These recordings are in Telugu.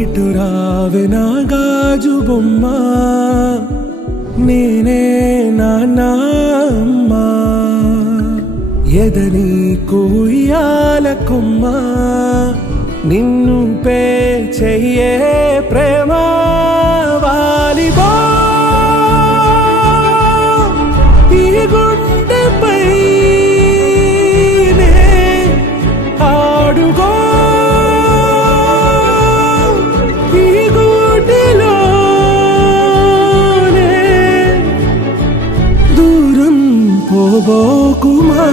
ఇటు రావే నా గాజు బొమ్మ, నేనే నాన్న అమ్మా. ఎదని కూయాల కొమ్మ, నిన్ను పే చెయ్యే ప్రేమ వాలిబో. ఈ గుండెపై ఆడుగో, ఈ గుడిలోనే దూరం పోబోకుమా.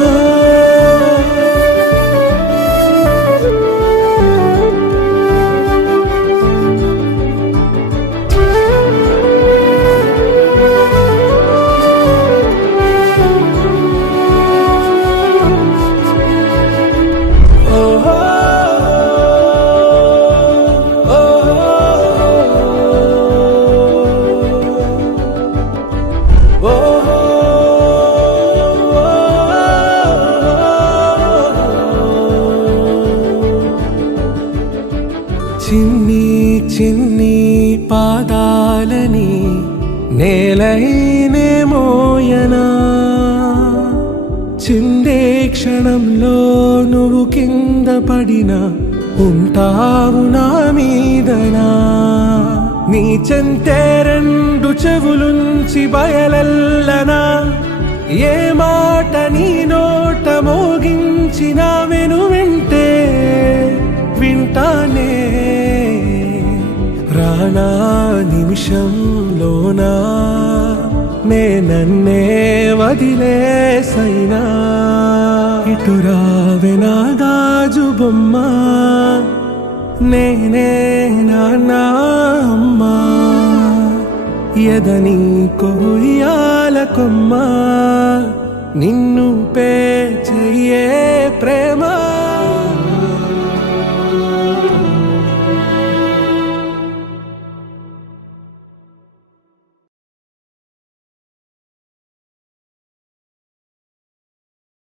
చిన్ని చిన్ని పాదాలని నేలైనే మోయనా, చిందే క్షణంలో నువ్వు కింద పడినా ఉంటావు నా మీదనా. నీ చెంతే రెండు చెవులుంచి బయలెల్లనా, ఏ మాట నీ నోట మోగించిన వెను వింటే వింటానే. రానా నిమిషంలోనా నే నన్నే వదిలేసైనా, ఇటు రావే నా గాజు బొమ్మ, నేనే నాన్న అమ్మా. ఎదని కొయ్యాల కొమ్మ, నిన్ను పే చెయ్యే